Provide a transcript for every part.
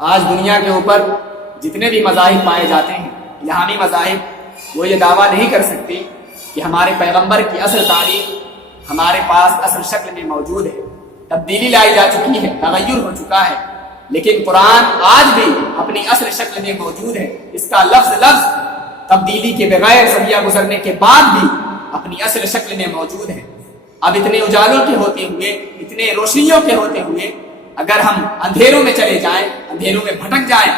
آج دنیا کے اوپر جتنے بھی مذاہب پائے جاتے ہیں، الہامی مذاہب، وہ یہ دعویٰ نہیں کر سکتے کہ ہمارے پیغمبر کی اصل تعلیم ہمارے پاس اصل شکل میں موجود ہے۔ تبدیلی لائی جا چکی ہے، تغیر ہو چکا ہے، لیکن قرآن آج بھی اپنی اصل شکل میں موجود ہے۔ اس کا لفظ لفظ تبدیلی کے بغیر صدیہ گزرنے کے بعد بھی اپنی اصل شکل میں موجود ہے۔ اب اتنے اجالوں کے ہوتے ہوئے، اتنے روشنیوں کے ہوتے ہوئے اگر ہم اندھیروں میں چلے جائیں، اندھیروں میں بھٹک جائیں،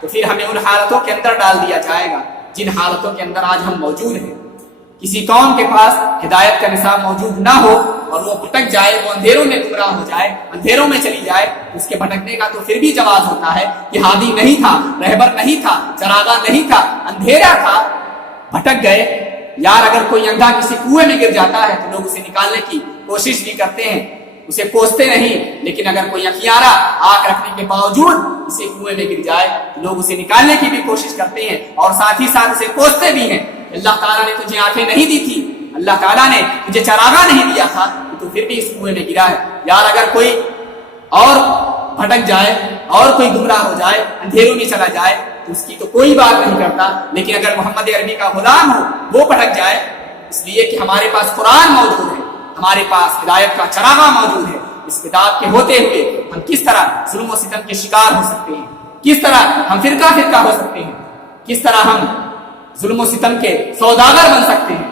تو پھر ہمیں ان حالتوں کے اندر ڈال دیا جائے گا جن حالتوں کے اندر آج ہم موجود ہیں۔ کسی قوم کے پاس ہدایت کا نصاب موجود نہ ہو اور وہ بھٹک جائے، وہ اندھیروں میں گمراہ ہو جائے، اندھیروں میں چلی جائے، اس کے بھٹکنے کا تو پھر بھی جواز ہوتا ہے کہ ہادی نہیں تھا، رہبر نہیں تھا، چراغاں نہیں تھا، اندھیرا تھا، بھٹک گئے۔ یار اگر کوئی اندھا کسی کنویں میں گر جاتا ہے تو لوگ اسے نکالنے کی کوشش بھی کرتے ہیں، اسے کوستے نہیں، لیکن اگر کوئی اخیارہ آنکھ رکھنے کے باوجود اسے کنویں میں گر جائے تو لوگ اسے نکالنے کی بھی کوشش کرتے ہیں اور ساتھ ہی ساتھ اسے کوستے بھی ہیں۔ اللہ تعالیٰ نے تجھے آنکھیں نہیں دی تھی، اللہ تعالیٰ نے تجھے چراغاں نہیں دیا تھا، تو پھر بھی اس کنویں میں گرا ہے۔ یار اگر کوئی اور بھٹک جائے اور کوئی گمراہ ہو جائے، اندھیروں میں چلا جائے تو اس کی تو کوئی بات نہیں کرتا، لیکن اگر محمد عربی کا غلام ہو وہ بھٹک جائے، اس لیے کہ ہمارے پاس قرآن موجود ہے، ہمارے پاس ہدایت کا چراغاں موجود ہے۔ اس کتاب کے ہوتے ہوئے ہم کس طرح ظلم و ستم کے شکار ہو سکتے ہیں، کس طرح ہم فرقہ فرقہ ہو سکتے ہیں، کس طرح ہم ظلم و ستم کے سوداگر بن سکتے ہیں؟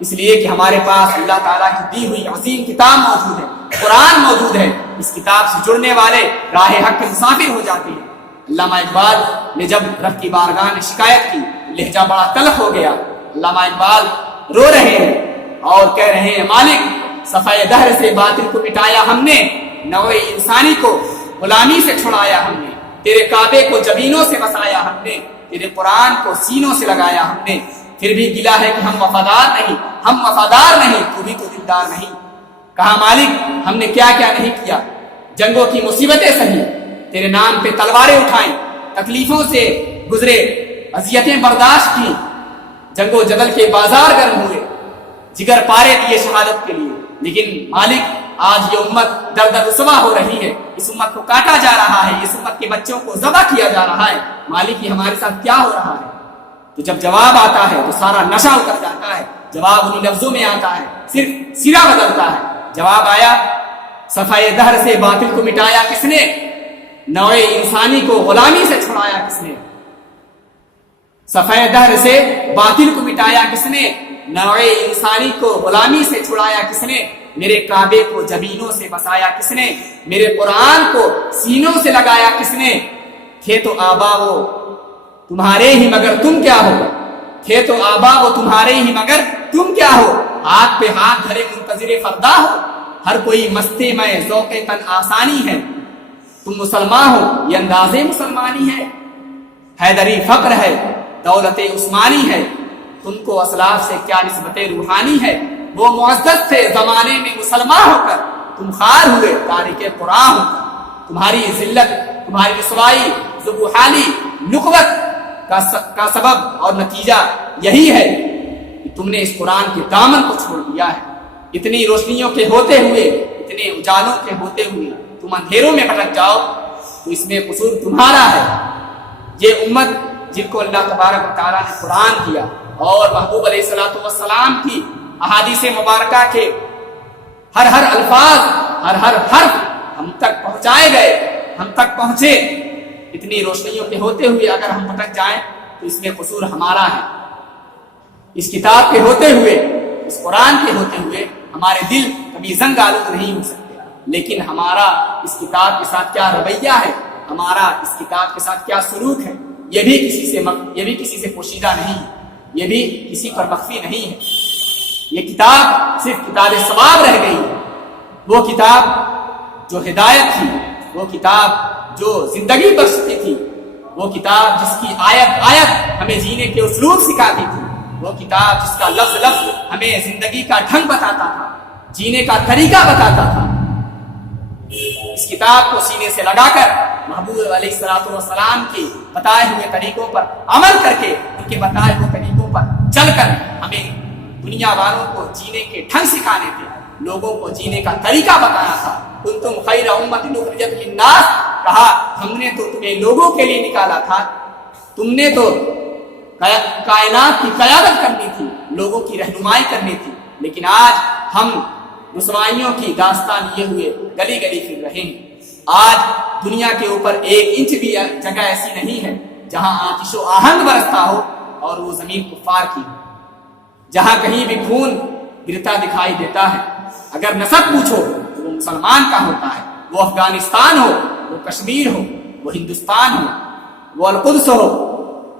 اس لیے کہ ہمارے پاس اللہ تعالیٰ کی دی ہوئی عظیم کتاب موجود ہے، قرآن موجود ہے۔ اس کتاب سے جڑنے والے راہ حق کے مسافر ہو جاتے ہیں۔ علامہ اقبال نے جب رب کی بارگاہ میں شکایت کی، لہجہ بڑا تلخ ہو گیا۔ علامہ اقبال رو رہے ہیں اور کہہ رہے ہیں، مالک صفحہ دہر سے باطل کو مٹایا ہم نے، نوع انسانی کو غلامی سے چھڑایا ہم نے، تیرے کعبے کو جبینوں سے بسایا ہم نے، تیرے قرآن کو سینوں سے لگایا ہم نے، پھر بھی گلا ہے کہ ہم وفادار نہیں، ہم وفادار نہیں، تو بھی تو دلدار نہیں۔ کہا مالک ہم نے کیا کیا نہیں کیا، جنگوں کی مصیبتیں سہی، تیرے نام پہ تلواریں اٹھائیں، تکلیفوں سے گزرے، اذیتیں برداشت کی، جنگ و جدل کے بازار گرم ہوئے، جگر پارے دیے شہادت کے لیے، لیکن مالک آج یہ امت در در رسوا ہو رہی ہے، اس امت کو کاٹا جا رہا ہے، اس امت کے بچوں کو ذبح کیا جا رہا ہے، مالک یہ ہمارے ساتھ کیا ہو رہا ہے؟ تو جب جواب آتا ہے تو سارا نشہ اتر جاتا ہے، جواب انہی لفظوں میں آتا ہے، صرف سرا بدلتا ہے۔ جواب آیا، صفحہ دہر سے باطل کو مٹایا کس نے، نوع انسانی کو غلامی سے چھڑایا کس نے؟ صفحہ دہر سے باطل کو مٹایا کس نے، نوع انسانی کو غلامی سے چھڑایا کس نے، میرے کعبے کو جبینوں سے بسایا کس نے، میرے قرآن کو سینوں سے لگایا کس نے؟ تھے تو آبا وہ تمہارے ہی مگر تم کیا ہو، تھے تو آبا وہ تمہارے ہی مگر تم کیا ہو، ہاتھ پہ ہاتھ دھرے منتظر فردا ہو، ہر کوئی مستے میں ذوق تن آسانی ہے، تم مسلمان ہو یہ انداز مسلمانی ہے، حیدری فقر ہے دولت عثمانی ہے، تم کو اسلاف سے کیا نسبت روحانی ہے، وہ معزز تھے زمانے میں مسلمان ہو کر، تم خار ہوئے تارک قرآن ہو کر، تمہاری ذلت، تمہاری رسوائی، ذوبحالی، نخوت کا سبب اور نتیجہ یہی ہے کہ تم نے اس قرآن کے دامن کو چھوڑ دیا ہے۔ اتنی روشنیوں کے ہوتے ہوئے، اتنے اجالوں کے ہوتے ہوئے تم اندھیروں میں بھٹک جاؤ تو اس میں قصور تمہارا ہے۔ یہ امت جن کو اللہ تبارک و تعالیٰ نے قرآن دیا اور محبوب علیہ الصلوۃ والسلام کی احادیث مبارکہ کے ہر الفاظ، ہر حرف ہم تک پہنچائے گئے، ہم تک پہنچے، اتنی روشنیوں کے ہوتے ہوئے اگر ہم بھٹک جائیں تو اس میں قصور ہمارا ہے۔ اس کتاب کے ہوتے ہوئے، اس قرآن کے ہوتے ہوئے ہمارے دل کبھی زنگ آلود نہیں ہو سکتے، لیکن ہمارا اس کتاب کے ساتھ کیا رویہ ہے، ہمارا اس کتاب کے ساتھ کیا سلوک ہے، یہ بھی کسی سے پوشیدہ نہیں ہے، یہ بھی کسی پر مخفی نہیں ہے۔ یہ کتاب صرف کتاب ثواب رہ گئی ہے، وہ کتاب جو ہدایت تھی، وہ کتاب جو زندگی بخشتی تھی، وہ کتاب جس کی آیت آیت ہمیں جینے کے اسلوب سکھاتی تھی، وہ کتاب جس کا لفظ لفظ ہمیں زندگی کا ڈھنگ بتاتا تھا، جینے کا طریقہ بتاتا تھا۔ اس کتاب کو سینے سے لگا کر محبوب علیہ الصلوۃ والسلام کی بتائے ہوئے طریقوں پر عمل کر کے، ان کے بتائے ہوئے طریقوں پر چل کر ہمیں دنیا والوں کو جینے کے ڈھنگ سکھانے تھے، لوگوں کو جینے کا طریقہ بتانا تھا۔ کنتم خیر امۃ اخرجت للناس، کہا ہم نے تو تمہیں لوگوں کے لیے نکالا تھا، تم نے تو کائنات کی قیادت کرنی تھی، لوگوں کی رہنمائی کرنی تھی، لیکن آج ہم رسوائیوں کی داستان لیے ہوئے گلی گلی پھر رہے ہیں۔ آج دنیا کے اوپر 1 انچ بھی جگہ ایسی نہیں ہے جہاں آتش و آہنگ برستا ہو اور وہ زمین کفار کی، جہاں کہیں بھی خون گرتا دکھائی دیتا ہے۔ اگر نسب پوچھو تو وہ مسلمان کا ہوتا ہے، وہ افغانستان ہو، وہ کشمیر ہو، وہ ہندوستان ہو، وہ القدس ہو،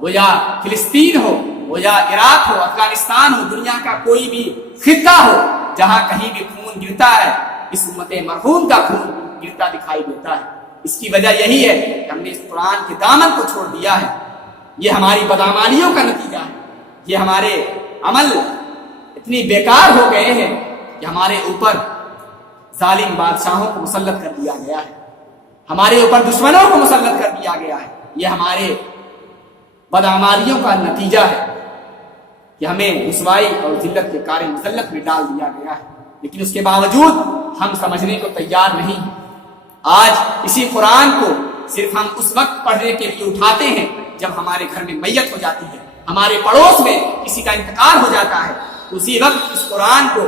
وہ یا فلسطین ہو، وہ یا عراق ہو، افغانستان ہو، دنیا کا کوئی بھی خطہ ہو، جہاں کہیں بھی خون گرتا ہے اس امت مرحوم کا خون گرتا دکھائی دیتا ہے۔ اس کی وجہ یہی ہے کہ ہم نے اس قرآن کے دامن کو چھوڑ دیا ہے۔ یہ ہماری بدعمالیوں کا نتیجہ ہے، یہ ہمارے عمل اتنی بیکار ہو گئے ہیں کہ ہمارے اوپر ظالم بادشاہوں کو مسلط کر دیا گیا ہے، ہمارے اوپر دشمنوں کو مسلط کر دیا گیا ہے۔ یہ ہمارے بدعمالیوں کا نتیجہ ہے کہ ہمیں رسوائی اور ذلت کے کار مسلط میں ڈال دیا گیا ہے، لیکن اس کے باوجود ہم سمجھنے کو تیار نہیں ہیں۔ آج اسی قرآن کو صرف ہم اس وقت پڑھنے کے لیے اٹھاتے ہیں جب ہمارے گھر میں میت ہو جاتی ہے، ہمارے پڑوس میں کسی کا انتقال ہو جاتا ہے، اسی وقت اس قرآن کو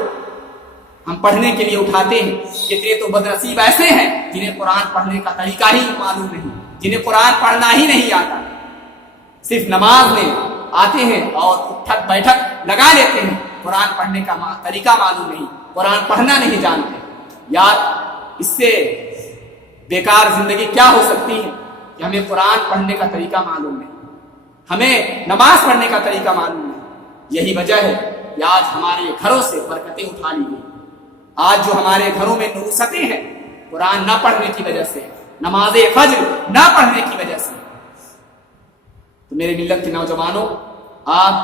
ہم پڑھنے کے لیے اٹھاتے ہیں۔ کتنے تو بدنصیب ایسے ہیں جنہیں قرآن پڑھنے کا طریقہ ہی معلوم نہیں، جنہیں قرآن پڑھنا ہی نہیں آتا، صرف نماز میں آتے ہیں اور اٹھک بیٹھک لگا لیتے ہیں، قرآن پڑھنے کا طریقہ معلوم نہیں، قرآن پڑھنا نہیں جانتے۔ یار اس سے بیکار زندگی کیا ہو سکتی ہے کہ ہمیں قرآن پڑھنے کا طریقہ معلوم نہیں، ہمیں نماز پڑھنے کا طریقہ معلوم نہیں۔ یہی وجہ ہے کہ آج ہمارے گھروں سے برکتیں اٹھا لی گئی۔ آج جو ہمارے گھروں میں نحوستیں ہیں قرآن نہ پڑھنے کی وجہ سے، نماز فجر نہ پڑھنے کی وجہ سے۔ تو میرے ملت کے نوجوانوں، آپ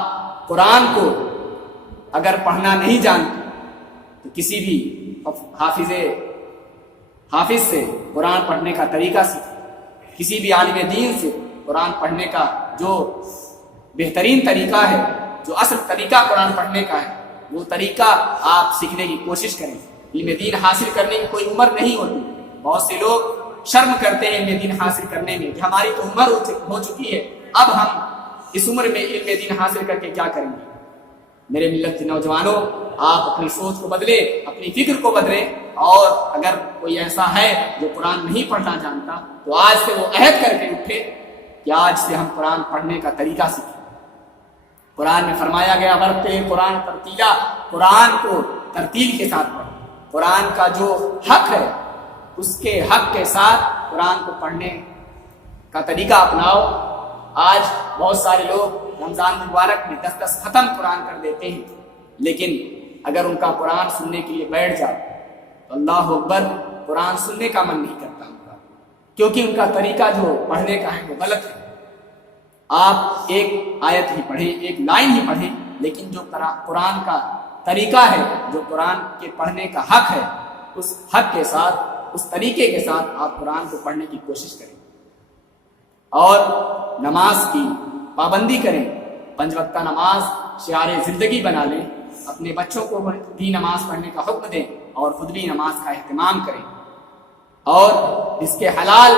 قرآن کو اگر پڑھنا نہیں جانتے تو کسی بھی حافظ سے قرآن پڑھنے کا طریقہ سیکھیں، کسی بھی عالم دین سے قرآن پڑھنے کا جو بہترین طریقہ ہے، جو اصل طریقہ قرآن پڑھنے کا ہے، وہ طریقہ آپ سیکھنے کی کوشش کریں۔ علم دین حاصل کرنے کی کوئی عمر نہیں ہوتی۔ بہت سے لوگ شرم کرتے ہیں علم دین حاصل کرنے میں کہ ہماری تو عمر ہو چکی ہے، اب ہم اس عمر میں علم دین حاصل کر کے کیا کریں گے۔ میرے ملت کے نوجوانوں، آپ اپنی سوچ کو بدلیں، اپنی فکر کو بدلیں، اور اگر کوئی ایسا ہے جو قرآن نہیں پڑھنا جانتا تو آج سے وہ عہد کر کے اٹھے کہ آج سے ہم قرآن پڑھنے کا طریقہ سیکھیں۔ قرآن میں فرمایا گیا ورتل قرآن ترتیلا، قرآن کو ترتیل کے ساتھ پڑھو، قرآن کا جو حق ہے اس کے حق کے ساتھ قرآن کو پڑھنے کا طریقہ اپناؤ۔ آج بہت سارے لوگ رمضان مبارک میں 10 ختم قرآن کر دیتے ہیں، لیکن اگر ان کا قرآن سننے کے لیے بیٹھ جائے تو اللہ اکبر، قرآن سننے کا من نہیں کرتا ان کا، کیونکہ ان کا طریقہ جو پڑھنے کا ہے وہ غلط ہے۔ آپ ایک آیت ہی پڑھیں، ایک لائن ہی پڑھیں، لیکن جو قرآن کا طریقہ ہے، جو قرآن کے پڑھنے کا حق ہے، اس حق کے ساتھ، اس طریقے کے ساتھ آپ قرآن کو پڑھنے کی کوشش کریں، اور نماز کی پابندی کریں۔ 5 وقتہ نماز شعار زندگی بنا لیں، اپنے بچوں کو بھی نماز پڑھنے کا حکم دیں اور خود بھی نماز کا اہتمام کریں، اور اس کے حلال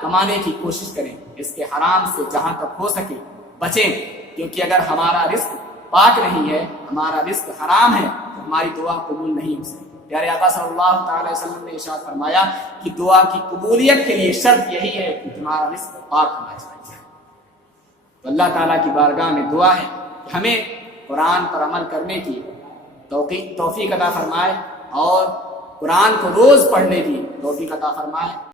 کمانے کی کوشش کریں، اس کے حرام سے جہاں تک ہو سکے بچیں، کیونکہ اگر ہمارا رزق پاک نہیں ہے، ہمارا رزق حرام ہے، تو ہماری دعا قبول نہیں ہو سکتی۔ پیارے آقا صلی اللہ تعالی وسلم نے ارشاد فرمایا کہ دعا کی قبولیت کے لیے شرط یہی ہے کہ تمہارا رزق پاک ہونا چاہیے۔ تو اللہ تعالیٰ کی بارگاہ میں دعا ہے کہ ہمیں قرآن پر عمل کرنے کی توفیق عطا فرمائے، اور قرآن کو روز پڑھنے کی توفیق عطا فرمائے۔